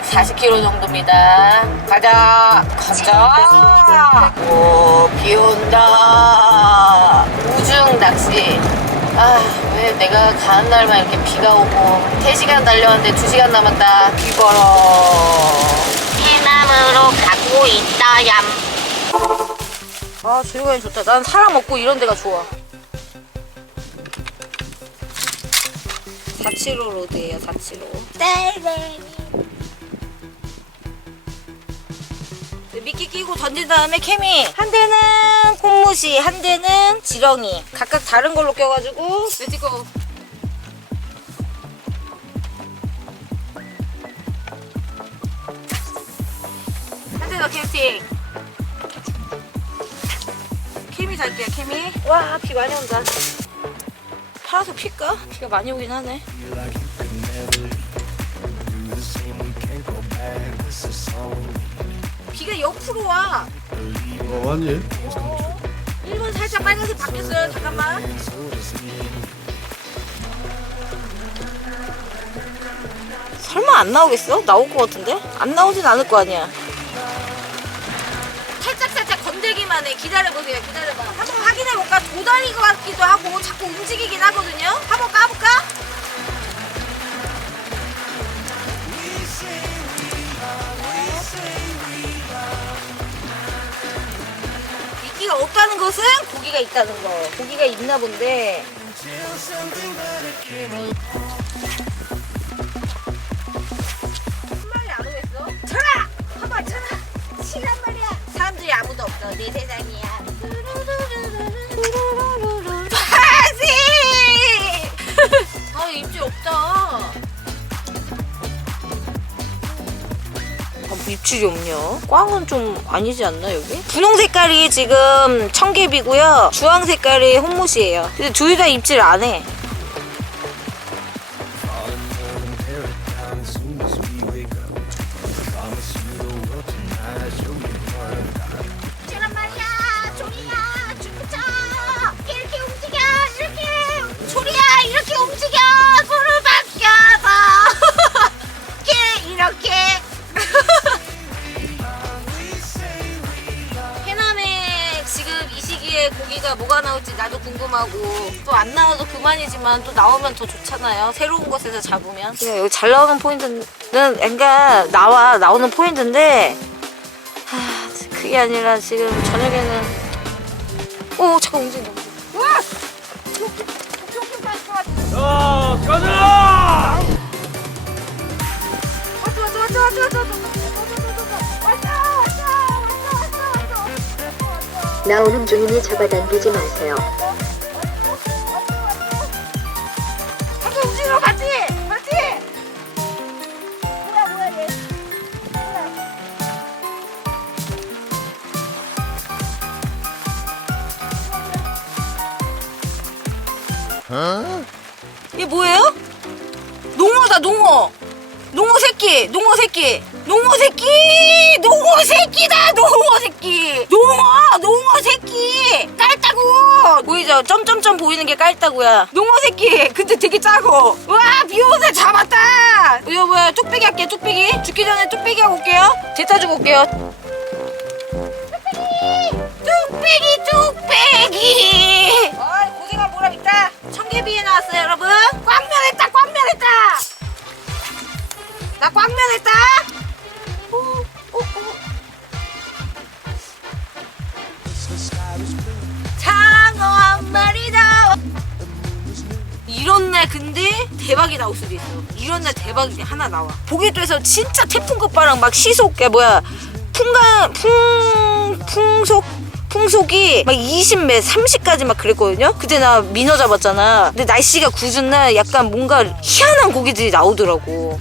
240kg 정도입니다. 가자, 가자. 오, 비 온다. 우중 낚시. 아, 왜 내가 가는 날만 이렇게 비가 오고 3시간 달려왔는데 2시간 남았다. 비 벌어. 해남으로 가고 있다, 얌. 아, 조용히 좋다. 난 사람 없고 이런 데가 좋아. 475 로드예요, 475. 네, 미 끼 끼고 던진 다음에 케미. 한 대는 콩무시 한 대는 지렁이. 각각 다른 걸로 껴가지고. 렛츠고 한 대 더 캐스팅. 케미 달게요 케미. 와 비 많이 온다. 팔아서 필까? 비가 많이 오긴 하네 비가 옆으로 와 어, 완전 1번 살짝 빨간색 바뀌었어요. 잠깐만. 설마 안 나오겠어? 나올 것 같은데? 안 나오진 않을 거 아니야. 살짝 살짝 건들기만 해. 기다려보세요. 기다려봐. 한번 확인해볼까? 도다리 것 같기도 하고 자꾸 움직이 것은 고기가 있다는 거. 고기가 있나 본데. 한 마리 안 오겠어? 쳐라! 한번 쳐라! 치란 말이야. 사람들이 아무도 없어. 내 세상이야. 바지! 아, 입질이 없냐? 꽝은 좀 아니지 않나 여기? 분홍 색깔이 지금 청개비고요. 주황 색깔이 혼못이에요. 근데 둘 다 입질 안 해. 이 시기에 고기가 뭐가 나올지 나도 궁금하고 또 안 나와도 그만이지만 또 나오면 더 좋잖아요. 새로운 곳에서 잡으면. 네, 여기 잘 나오는 포인트는 그러니까 나와 나오는 포인트인데 하, 그게 아니라 지금 저녁에는 오 잠깐 움직인다. 움직인다. 와! 자, 가자! 왔어 왔어 왔어 왔어 왔어 나오는 중이니 잡아당기지 마세요. 같이 움직여 같이 같이. 뭐야 뭐야 얘 이게 뭐예요? 농어다 농어 농어 새끼 농어 새끼. 농어 새끼! 농어 새끼다 농어 새끼. 농어 농어 새끼. 깔따구. 보이죠? 점점점 보이는 게 깔따구야. 농어 새끼. 근데 되게 작어. 와 비오는 잡았다. 이거 뭐야? 뚝배기 할게요 뚝배기. 죽기 전에 뚝배기 하고 올게요. 제 타 주고 올게요. 뚝배기 뚝배기 어이 고생한 보람 있다. 청개비에 나왔어요 여러분. 꽝면했다 꽝면했다 오, 오, 오. 장어 한 마리다. 이런 날 근데 대박이 나올 수도 있어. 이런 날 대박이 하나 나와. 보기도해서 진짜 태풍 끝바람 막 시속 야 뭐야 풍가 풍 풍속 풍속이 막 20매 30까지 막 그랬거든요? 그때 나 민어 잡았잖아. 근데 날씨가 굳은 날 약간 뭔가 희한한 고기들이 나오더라고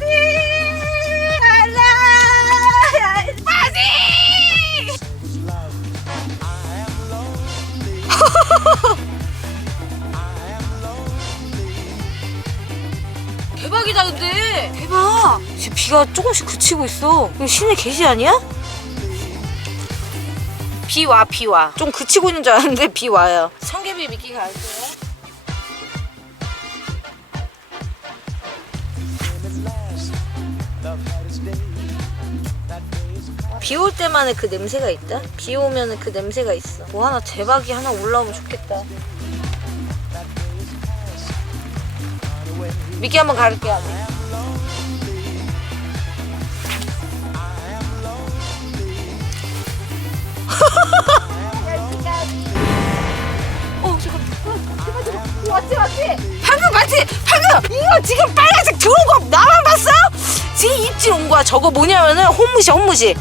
대박이다 근데 대박 지금 비가 조금씩 그치고 있어 이거 시내 게시 아니야? 비 와 비 와 좀 그치고 있는 줄 알았는데 비 와요 청개비 미끼 갈게요 비 올 때만의 그 냄새가 있다? 비 오면은 그 냄새가 있어. 뭐 하나 대박이 하나 올라오면 좋겠다. 미끼 한번 가를게요. 어, 잠깐. 방금 맞지? 방금 이거 지금 빨간색 들어온 거 나만 봤어? 지금 입질 온 거야. 저거 뭐냐면은 혼무시 혼무시.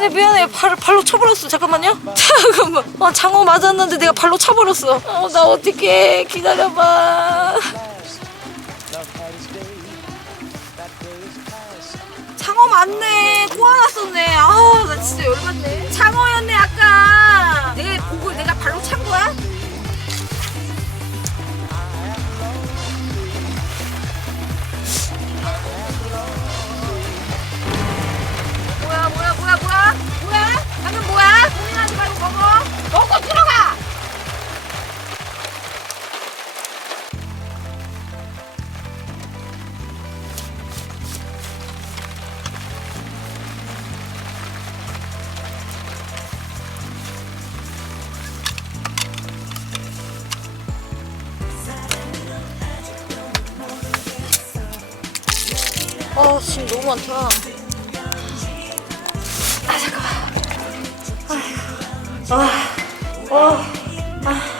아, 네, 미안해. 발, 발로 쳐버렸어. 잠깐만요. 잠깐만. 아, 장어 맞았는데 내가 발로 쳐버렸어. 어, 나 어떡해. 기다려봐. 장어 맞네. 꼬아놨었네. 아우, 나 진짜 열받네. 장어였네, 아까. 내가 보고 내가 발로 찬 거야? 아, 지금 너무 많다. 아 잠깐만. 아, 아, 아,